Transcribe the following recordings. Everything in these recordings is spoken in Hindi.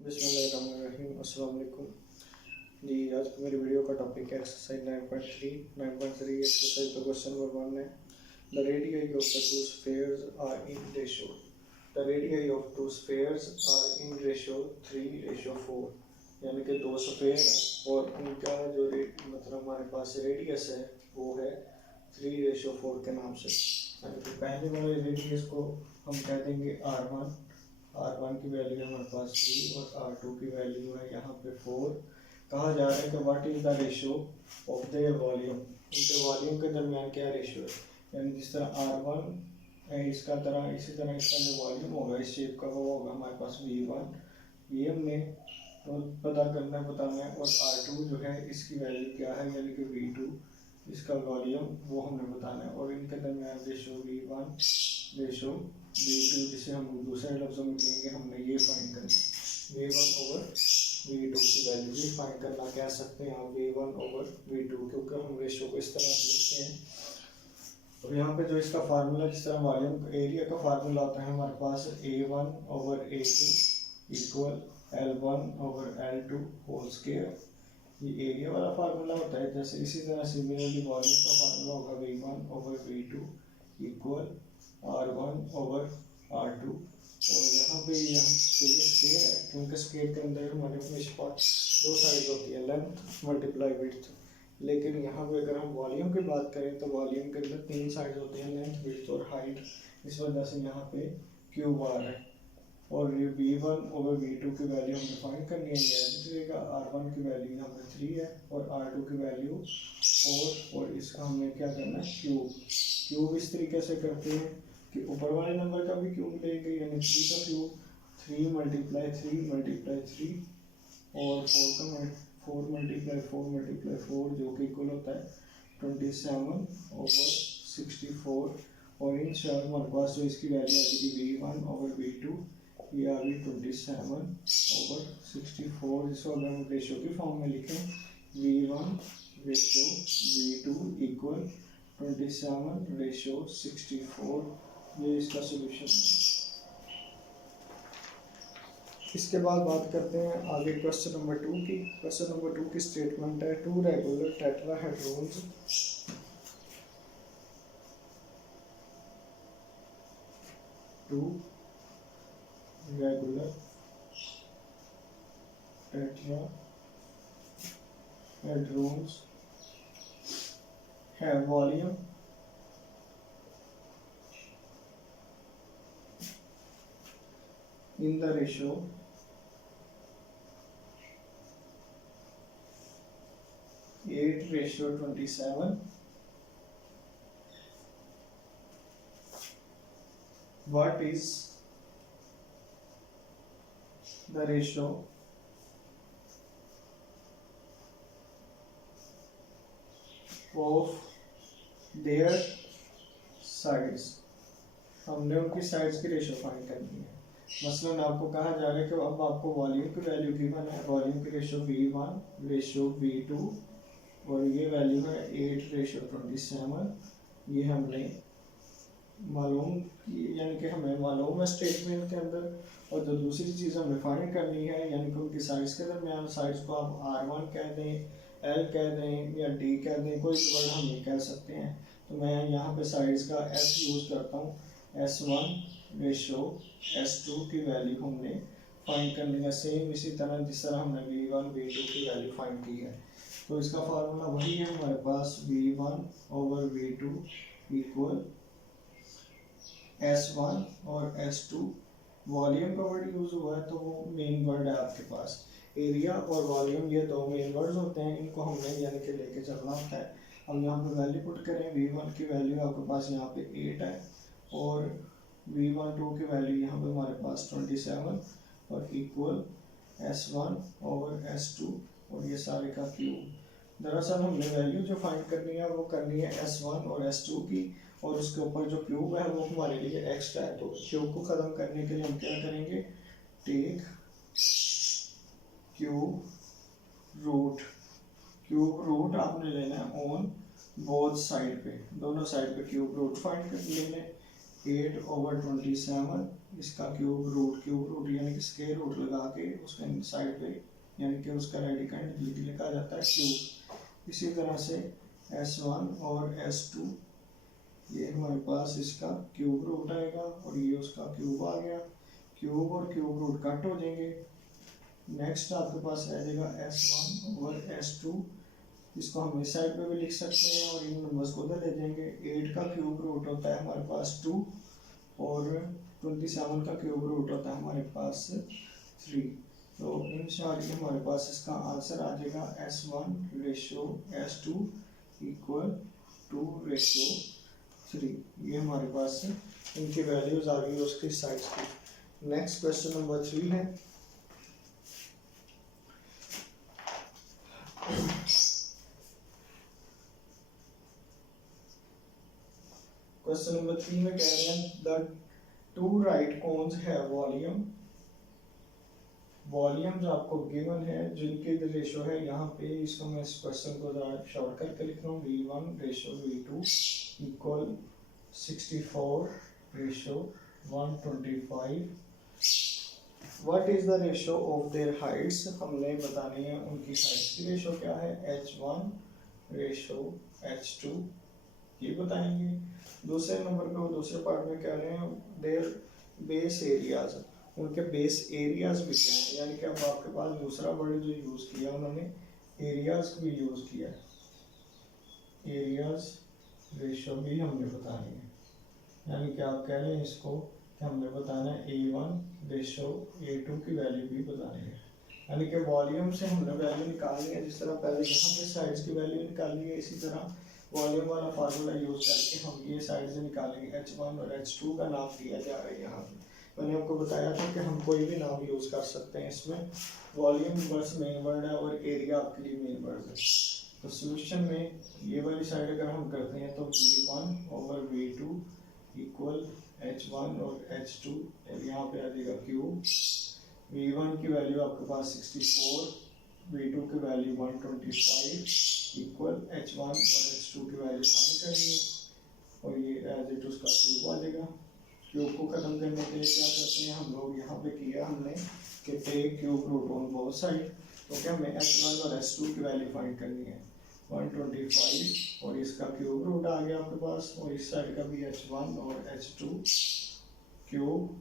बिस्मिल्लाहिर्रहमानिर्रहीम। अस्सलाम वालेकुम जी। आज की मेरी वीडियो का टॉपिक है एक्सरसाइज 9.3 एक्सरसाइज का क्वेश्चन नंबर 1 है the radii of the two spheres are in ratio. The radii of two spheres are in ratio 3:4, यानी कि दो सफ़ेयर और उनका जो मतलब हमारे पास रेडियस है वो है 3:4 के नाम से। यानी कि पहले वाले रेडियस को हम कह देंगे R1। R1 की वैल्यू हमारे पास 3 और R2 की वैल्यू है यहाँ पे 4। कहा जा रहा है कि what is the ratio of their volume, उनके वॉल्यूम के दरमियान क्या रेशियो है। यानी जिस तरह R1 है इसका तरह इसी तरह इसका जो वॉल्यूम होगा इस शेप का वो होगा हमारे पास V1, ये हमने पता बताना है। और R2 जो है इसकी वैल्यू क्या है यानी कि V2, इसका वॉल्यूम वो हमने बताना है। और इनके दरमियान रेशियो V1 रेशियो V2, जिसे हम दूसरे लफ्ज़ों में कहेंगे हमने ये फाइंड करना है। V1 ओवर V2 की वैल्यू भी फाइंड करना कह सकते हैं आप V1 ओवर V2, क्योंकि हम रेशियो को इस तरह से लिखते हैं। और यहाँ पे जो इसका फार्मूला जिस तरह वॉल्यूम एरिया का फार्मूला होता है हमारे पास A1 over A2 equal L1 over L2 whole square, ये एरिया वाला फार्मूला होता है। जैसे इसी तरह सिमिलरली वॉल्यूम का फार्मूला होगा V1 over V2 equal R1 over R2। और यहाँ पे ये स्केयर है क्योंकि स्केयर के अंदर हमारे हमेशा दो साइड होती है, लेंथ मल्टीप्लाई विड्थ। लेकिन यहाँ पे अगर हम वॉल्यूम की बात करें तो वॉल्यूम के अंदर तीन साइड होते हैं, लेंथ विड्थ और हाइट। इस वजह से यहाँ पे क्यूब आ रहा है। और ये V1 ओवर V2 की वैल्यू हमें फाइंड करनी है। R1 की वैल्यू यहाँ पे 3 है और R2 की वैल्यू 4, और इसका हमें क्या करना है क्यूब इस तरीके से करते हैं कि ऊपर वाले नंबर का भी क्यूब लेंगे, यानी 3 का क्यूब 3 मल्टीप्लाई 3 मल्टीप्लाई 3 और 4 का 4 मल्टीप्लाई 4 मल्टीप्लाई 4 जो कि इक्वल होता है 27 ओवर 64। और इन शॉर्ट हमारे पास जो इसकी वैल्यू आएगी V1 ओवर V2 ये आ गई 27 ओवर 64। जिसको अगर हम रेशियो की फॉर्म में लिखें V1 ratio V2 equal 27 ratio 64, ये इसका सोल्यूशन है। इसके बाद बात करते हैं आगे क्वेश्चन नंबर 2 की। क्वेश्चन नंबर 2 की स्टेटमेंट है two regular tetrahedrons two regular tetrahedrons have volume in the ratio 8:27. What is the ratio of their sides? हमने उनकी साइड्स की रेशियो फाइंड करनी है। मसलन आपको कहा जा रहा है कि अब आपको वॉल्यूम की वैल्यू गिवन है, वॉल्यूम की रेशियो V1 रेशियो V2 और ये वैल्यू है 8:27। ये हमने मालूम की, यानी कि हमें मालूम है स्टेटमेंट के अंदर। और जो दूसरी चीज़ हमें फाइंड करनी है यानी कि उनकी साइड्स के दरमियान, साइड्स को आप R1 कह दें, L कह दें या D कह दें, कोई वर्ड हम ये कह सकते हैं। तो मैं यहाँ पे साइड्स का S यूज़ करता हूँ। S1 रेशियो S2 की वैल्यू हमने फाइंड करनी है, सेम इसी तरह जिस तरह हमने V1 V2 की वैल्यू फाइंड की है। तो इसका फार्मूला वही है हमारे पास V1 over V2 equal S1 और S2। वॉल्यूम का वर्ड यूज़ हुआ है तो वो मेन वर्ड है आपके पास। एरिया और वॉल्यूम ये दो मेन वर्ड्स होते हैं, इनको हमने यानी कि लेके चलना होता है। हम यहाँ पे वैल्यू पुट करें, V1 की वैल्यू आपके पास यहाँ पे 8 है और V12 की वैल्यू यहाँ पे हमारे पास 27 और इक्वल S1 ओवर S2 और ये सारे का क्यूब। दरअसल हमने वैल्यू जो फाइंड करनी है वो करनी है S1 और S2 की, और उसके ऊपर जो क्यूब है वो हमारे लिए एक्स्ट्रा है। तो क्यूब को ख़त्म करने के लिए हम क्या करेंगे, टेक क्यूब रूट आपने लेना है ऑन बोथ साइड पे, दोनों साइड पे क्यूब रूट फाइंड कर लेना है। 8/27 इसका क्यूब रूट यानी कि स्क्वायर रूट लगा के उसके साइड पे यानी कि उसका रेडिकैंड लिखा जाता है क्यूब। इसी तरह से S1 और S2 ये हमारे पास इसका क्यूब रूट आएगा और ये उसका क्यूब आ गया। क्यूब और क्यूब रूट कट हो जाएंगे। नेक्स्ट आपके पास रह जाएगा S1 और S2। इसको हम इस साइड पे भी लिख सकते हैं और इन नंबर्स को उधर ले जाएंगे। 8 का क्यूब रूट होता है हमारे पास 2 और 27 का क्यूब रूट होता है हमारे पास 3। तो इन शॉर्ट के हमारे पास इसका आंसर आ जाएगा S1:S2 इक्वल 2:3। ये हमारे पास इनकी वैल्यूज आ गई उसकी साइड्स की। नेक्स्ट क्वेश्चन नंबर 3 है। क्वेश्चन नंबर 3 में कह रहे हैं द टू राइट कोन्स है वॉल्यूम जो आपको गिवन है जिनके रेशो है यहाँ पे, इसको मैं इस क्वेश्चन को जरा शॉर्ट करके लिख रहा हूँ। V1:V2 equal 64:125। What is the ratio of their Heights, हमने बतानी है उनकी हाइट्स की रेशो क्या है। H1:H2 ये बताएंगे। दूसरे नंबर पे वो दूसरे पार्ट में कह रहे हैं देयर बेस एरियाज, उनके बेस एरियाज भी क्या है। यानी कि अब आपके पास दूसरा वर्ड जो यूज किया उन्होंने एरियाज भी यूज किया है। एरियाज रेशो भी हमने बतानी है। यानी कि आप कह रहे हैं इसको कि हमने बताना है A1:A2 की वैल्यू भी बतानी है। यानी कि वॉल्यूम से हमने वैल्यू निकालनी है। जिस तरह पहले यहाँ पे साइड्स की वैल्यू निकाली है, इसी तरह वॉल्यूम वाला फार्मूला यूज करके हम ये साइड से निकालेंगे। H1 और H2 का नाम दिया जा रहा है यहाँ पे। मैंने आपको बताया था कि हम कोई भी नाम यूज कर सकते हैं इसमें। वॉल्यूम बस मेन वर्ड है और एरिया आपके लिए मेन वर्ड है। तो सोल्यूशन में ये वाली साइड अगर हम करते हैं तो V1/V2 इक्वल H1 और H2 और यहाँ पे आ जाएगा क्यूब। V1 की वैल्यू आपके पास 64, V2 की वैल्यू 125 इक्वल H1 और H2 की वैल्यू फाइंड करनी है और ये एज इट उसका क्यूब आ जाएगा। क्यूब को खत्म करने के लिए क्या करते हैं हम लोग, यहाँ पे किया हमने कि take cube root on both side. तो क्या हमें H1 और H2 की वैल्यू फाइंड करनी है 125 और इसका क्यूब रूट आ गया आपके पास और इस साइड का भी H1 और H2 क्यूब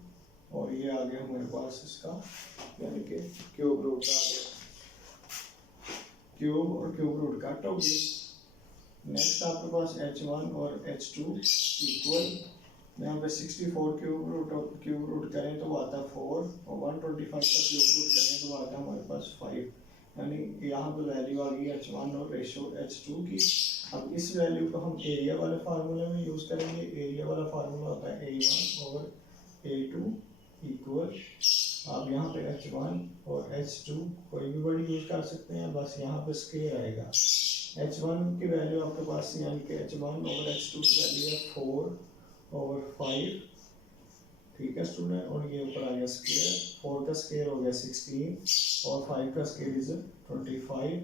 और ये आ गया हमारे पास इसका यानी कि क्यूब रूट आ गया। क्यूब और क्यूब रूट कट हो गई। नेक्स्ट आपके पास H1 और H2 इक्वल, यहाँ पे 64 क्यूब रूट करें तो वो आता है 4 और 125 का क्यूब रूट करें तो वो आता है हमारे पास 5। यानी यहाँ पे वैल्यू आ गई H1 और रेशो H2 की। अब इस वैल्यू को हम एरिया वाले फार्मूले में यूज करेंगे। एरिया वाला फार्मूला होता है A1/A2 इक्वल, आप यहाँ पे H1 और H2 कोई भी वर्ड यूज कर सकते हैं, बस यहाँ पे स्क्वायर आएगा। H1 की वैल्यू आपके पास यानी कि H1 और H2 की वैल्यू है 4/5, ठीक है स्टूडेंट। और ये ऊपर आ गया स्क्वायर, 4 का स्क्वायर हो गया 16 और 5 का स्क्वायर इज 25।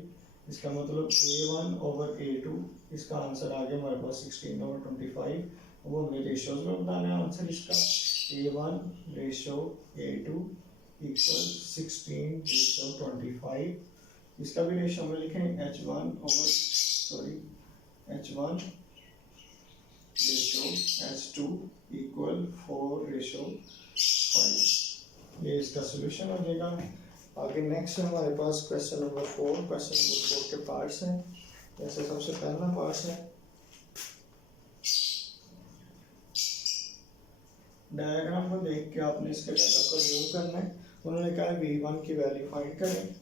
इसका मतलब A1/A2 इसका आंसर आ गया हमारे पास 16/25। वो हमें रेशियोज में बताना है आंसर इसका। A1:A2 equal 16:25। इसका भी रेशियो में लिखें H1:H2 इक्वल 4:5। ये इसका सोल्यूशन हो जाएगा। आगे नेक्स्ट है हमारे पास क्वेश्चन नंबर 4। क्वेश्चन नंबर 4 के पार्ट्स हैं। जैसे सबसे पहला पार्ट है डायग्राम को देख के आपने इसके डाटा को यूज करना है। उन्होंने कहा V1 की वैल्यू फाइंड करें।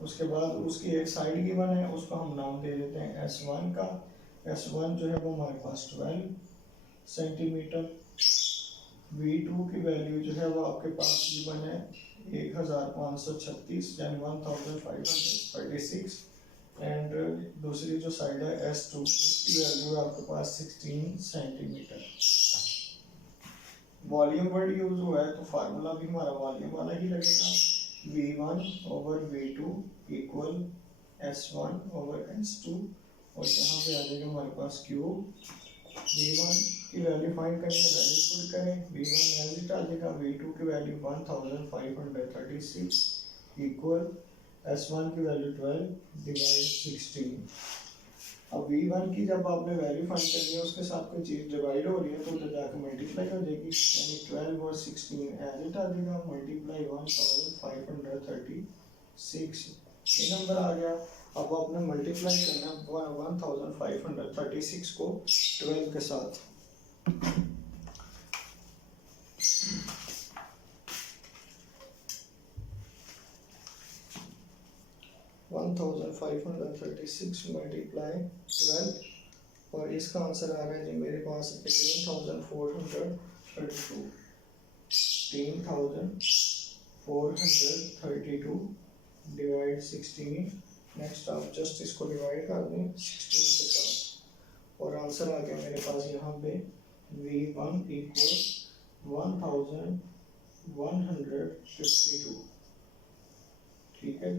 उसके बाद उसकी एक साइड गिवन है, उसको हम नाम दे देते हैं S1 का। S1 जो है वो हमारे पास 12 सेंटीमीटर। V2 की वैल्यू जो है वो आपके पास गिवन है 1536 यानी 1536 एंड दूसरी जो साइड है S2 उसकी वैल्यू है आपके पास 16 सेंटीमीटर। वॉल्यूम वर्ड यूज हुआ है तो फार्मूला भी हमारा वॉल्यूम वाला ही लगेगा। V1/V2 इक्वल S1/S2 और यहाँ पे आ जाएगा हमारे पास क्यूब। V1 की वैल्यू फाइंड करनी है, वैल्यू पुट करें। V1 एज इट आ जाएगा, V2 की वैल्यू 1536 इक्वल S1 की वैल्यू 12 डिवाइड 16। अब V1 की जब आपने वैल्यू फाइंड करनी है उसके साथ कोई चीज़ डिवाइड हो रही है तो उधर जाकर मल्टीप्लाई हो जाएगी, यानी 12 और 16 एज इट आ जाएगा, मल्टीप्लाई 1536 ये नंबर आ गया। अब आपने मल्टीप्लाई करना 1536 को 12 के साथ। 1536 मल्टीप्लाई 12 और इसका आंसर आ रहा है जी मेरे पास 13432 13432 डिवाइड 16। नेक्स्ट आप जस्ट इसको डिवाइड कर दें 16 के साथ और आंसर आ गया मेरे पास यहाँ पे V1 इक्वल 1152। ठीक है,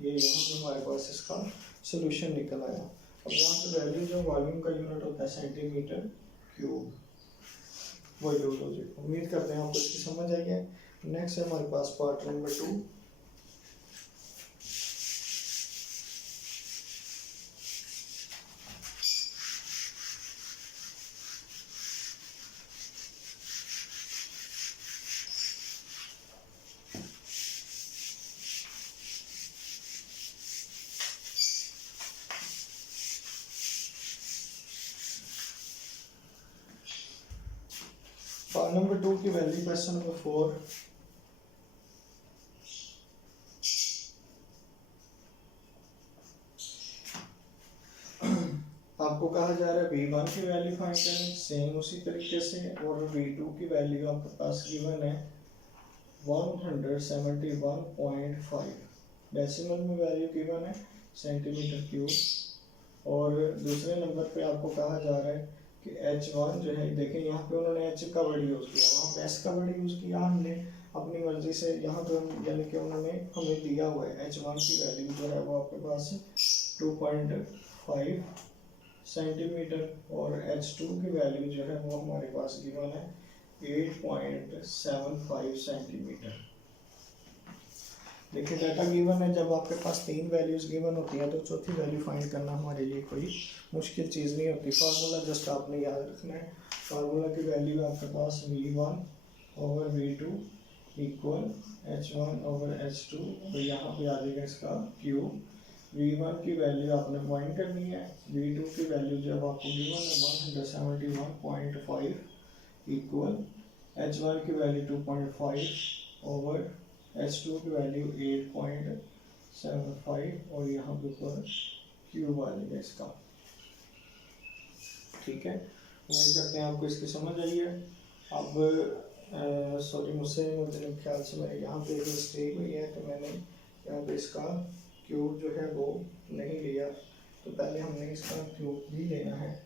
ये यहाँ पे हमारे पास इसका सोल्यूशन निकल आया। अब यहाँ पे वैल्यू जो वॉल्यूम का यूनिट होता है सेंटीमीटर क्यूब वो यूज हो जाए। उम्मीद करते हैं आपको इसकी समझ आई है। नेक्स्ट है हमारे पास पार्ट नंबर 2। पार्ट नंबर 2 की वैल्यू क्वेश्चन नंबर 4। आपको कहा जा रहा है V1 की वैल्यू फाइंड करें, सेम उसी तरीके से, और V2 की वैल्यू आपके पास गिवन है 171.5, डेसिमल में वैल्यू गिवन है सेंटीमीटर क्यूब। और दूसरे नंबर पे आपको कहा जा रहा है कि H1 जो है, देखें यहाँ पे उन्होंने H का वर्ड यूज़ किया, वहाँ पे S का वर्ड यूज़ किया हमने अपनी मर्जी से। यहाँ पे हम यानी कि उन्होंने हमें दिया हुआ है H1 की वैल्यू जो है वो आपके पास 2.5 सेंटीमीटर और H2 की वैल्यू जो है वो हमारे पास गिवन है 8.75 सेंटीमीटर। देखिए डाटा गिवन है, जब आपके पास 3 वैल्यूज गिवन होती हैं तो चौथी वैल्यू फाइंड करना हमारे लिए कोई मुश्किल चीज़ नहीं होती। फार्मूला जस्ट आपने याद रखना है। फार्मूला की वैल्यू आपके पास V1 over V2 equal H1 over H2, तो यहाँ पे आ जाएगा इसका क्यूब। V1 की वैल्यू आपने फाइंड करनी है, V2 की वैल्यू जब आपको गिवन है 171.5 इक्वल H1 की वैल्यू 2.5 ओवर H2 की वैल्यू 8.75 और यहाँ पे ऊपर क्यूब आ जाएगा इसका। ठीक है, उम्मीद करते हैं आपको इसकी समझ आई है। अब सॉरी, मुझसे मेरे ख्याल से मेरे यहाँ पे एक मिस्टेक हुई है, तो मैंने यहाँ पे इसका क्यूब जो है वो नहीं लिया, तो पहले हमने इसका क्यूब भी लेना है।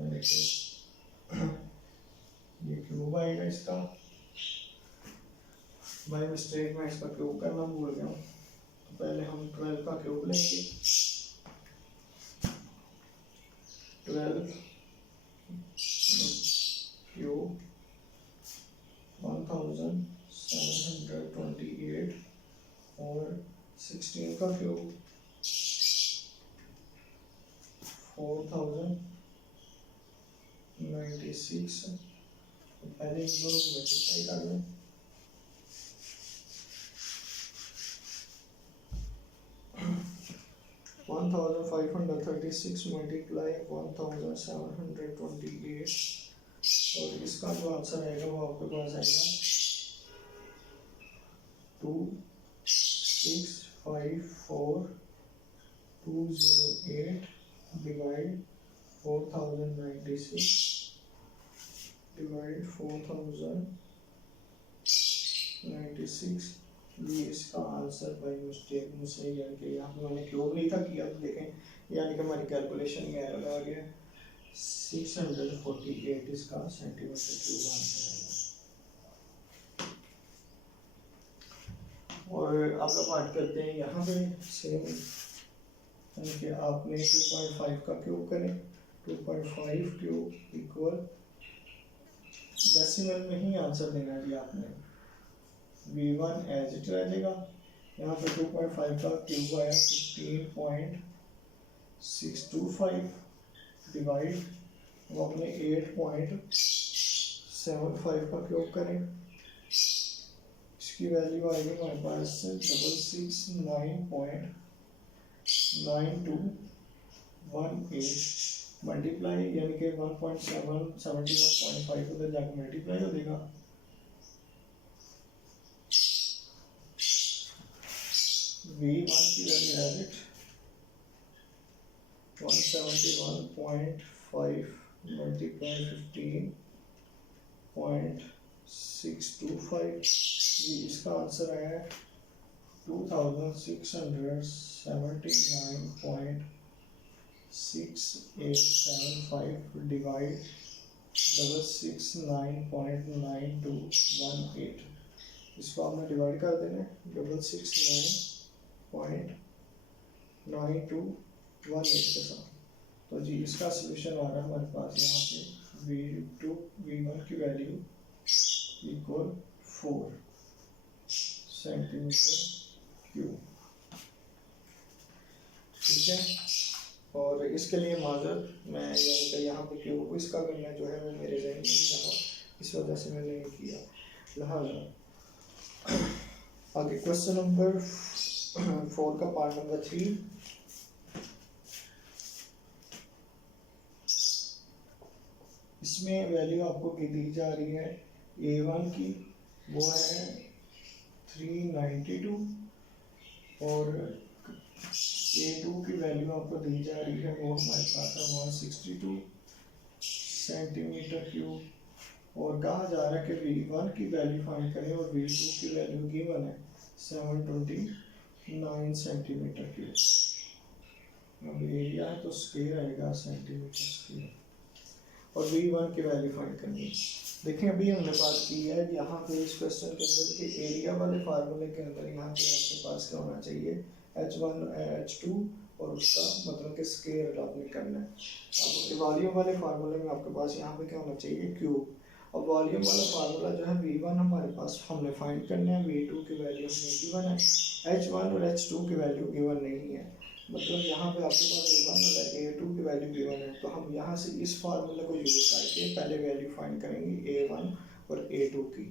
देखिए ये क्यूब आएगा इसका, बाय मिस्टेक मैं इसका क्यूब करना भूल गया हूँ, तो पहले हम 12 का क्यूब लेंगे। 12 क्यूब 1728 और 16 का क्यूब 4096। पहले इन दोनों को मल्टीप्लाई कर लें। 1536 मल्टीप्लाई 1728 और इसका जो आंसर आएगा वो आपके पास आएगा 2654208 डिवाइड 4096 डिवाइड 4096। ये इसका आंसर बाई मिस्टेक मुझसे, यानी कि यहाँ पे मैंने क्यूब नहीं था किया, तो देखें यानी कि हमारी कैलकुलेशन में एरर आ गया। 648 इसका सेंटीमीटर क्यूब आंसर आएगा। और अब बात करते हैं यहाँ पे सेम, यानी कि आपने 2.5 का क्यूब करें, 2.5 क्यूब इक्वल डेसिमल में ही आंसर देना है जी आपने। V1 एज इट रह जाएगा। यहाँ पे 2.5 का क्यूब आया 15.625 डिवाइड, वो अपने 8.75 का क्यूब करें, इसकी वैल्यू आएगी हमारे पास 669.9218 मल्टीप्लाई, यानी कि 1.771.5 उधर जाकर मल्टीप्लाई हो जाएगा। V1 की वैल्यू है 171.5 मल्टीप्लाई 15.625, इसका आंसर आया 2679.6875 डिवाइड 669.9218, इसको आपने डिवाइड कर देना 669.9218 के साथ। तो जी इसका सोल्यूशन आ रहा है हमारे पास यहाँ पे V1 की वैल्यू इक्वल 4 सेंटीमीटर क्यूब। ठीक है, और इसके लिए माजर मैं यानी कि यहाँ पे क्यूब इसका करना जो है वो मेरे जहन में नहीं रहा, इस वजह से मैंने ये किया। लिहाजा आगे क्वेश्चन नंबर 4 का पार्ट नंबर 3, इसमें वैल्यू आपको दी जा रही है A1 की, वो है 392 और A2 की वैल्यू आपको दी जा रही है वो हमारे पास है 162 सेंटीमीटर क्यूब, और कहा जा रहा है कि V1 की वैल्यू फाइंड करें और V2 की वैल्यू गिवन है 729 सेंटीमीटर क्यूब। अब एरिया है तो स्क्वायर आएगा सेंटीमीटर स्क्वायर, और V1 की वैल्यू फाइंड करनी है। देखें अभी हमने बात की है यहाँ पे इस क्वेश्चन के अंदर कि एरिया वाले फार्मूले के अंदर यहाँ पे आपके पास क्या होना चाहिए, H1 H2 और उसका मतलब कि स्क्वायर आपने करना है। अब वॉल्यूम वाले फार्मूले में आपके पास यहाँ पे क्या होना चाहिए, क्यूब। अब वॉल्यूम वाला फार्मूला जो है V1 हमारे पास हमने फाइंड करना है, V2 की वैल्यू हमें गिवन है, H1 और H2 की वैल्यू गिवन नहीं है, मतलब यहाँ पे आपके पास A1 और A2 की वैल्यू गिवन है। तो हम यहाँ से इस फार्मूले को यूज करके पहले वैल्यू फाइंड करेंगे A1 और A2 की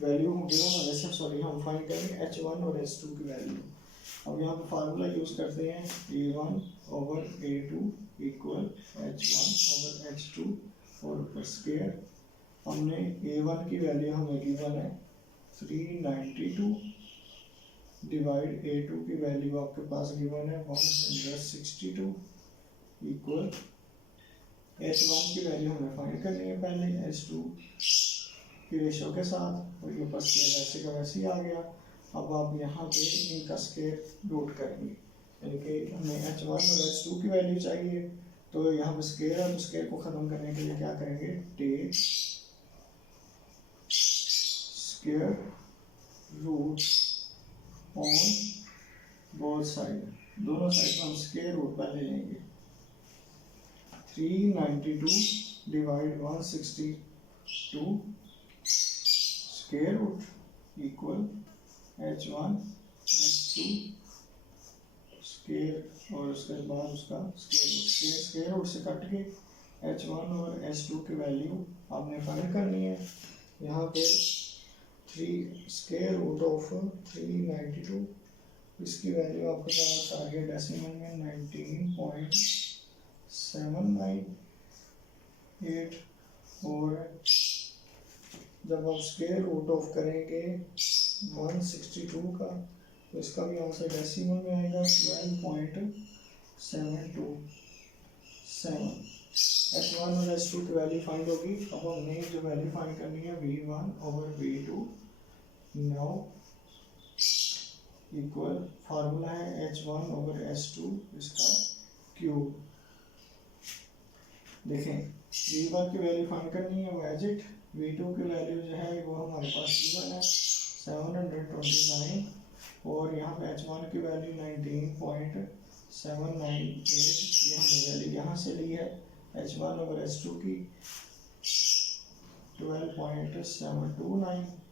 वैल्यू गिवन होने से सॉरी हम फाइंड करेंगे H1 और H2 की वैल्यू। अब यहाँ पे फार्मूला यूज करते हैं A1 over A2 equal H1 over H2 और ऊपर स्क्वायर। हमने A1 की वैल्यू हमें गिवन है 392 डिवाइड A2 की वैल्यू आपके पास गिवन है 162 इक्वल H1 की वैल्यू हमें फाइंड करनी है पहले H2 की रेशो के साथ, और ये बस वैसे का वैसे ही आ गया। अब आप यहाँ पे इनका स्क्वायर रूट करेंगे, यानी कि हमें H1 और H2 की वैल्यू चाहिए, तो यहाँ पे स्क्वायर है तो स्क्वायर को ख़त्म करने के लिए क्या करेंगे, take square root on both side, दोनों साइड में हम स्क्वायर रूट पहले लेंगे। 392 divide 162 square root equal H1 H2 square और उसके बाद उसका स्क्वायर रूट से कट के H1 और H2 की वैल्यू आपने फाइंड करनी है। यहाँ पे 3 स्क्वायर रूट ऑफ 392, इसकी वैल्यू आपके पास आ गया डेसिमल में 19.798, और जब आप स्क्वायर रूट ऑफ करेंगे 162 का तो इसका भी आंसर डेसिमल में आएगा 12.727। H1 और H2 की वैल्यू फाइंड होगी। अब हमने जो वैल्यू फाइंड करनी है V1 over V2 now equal formula है H1 ओवर H2 इसका क्यूब। देखें V1 की वैल्यू फाइंड करनी है वो एज इट, V2 की वैल्यू जो है वो हमारे पास गिवन है 729, और यहाँ पे H1 की वैल्यू 19.798, ये हमने वैल्यू यहाँ से ली है H1 ओवर H2 की, 12.729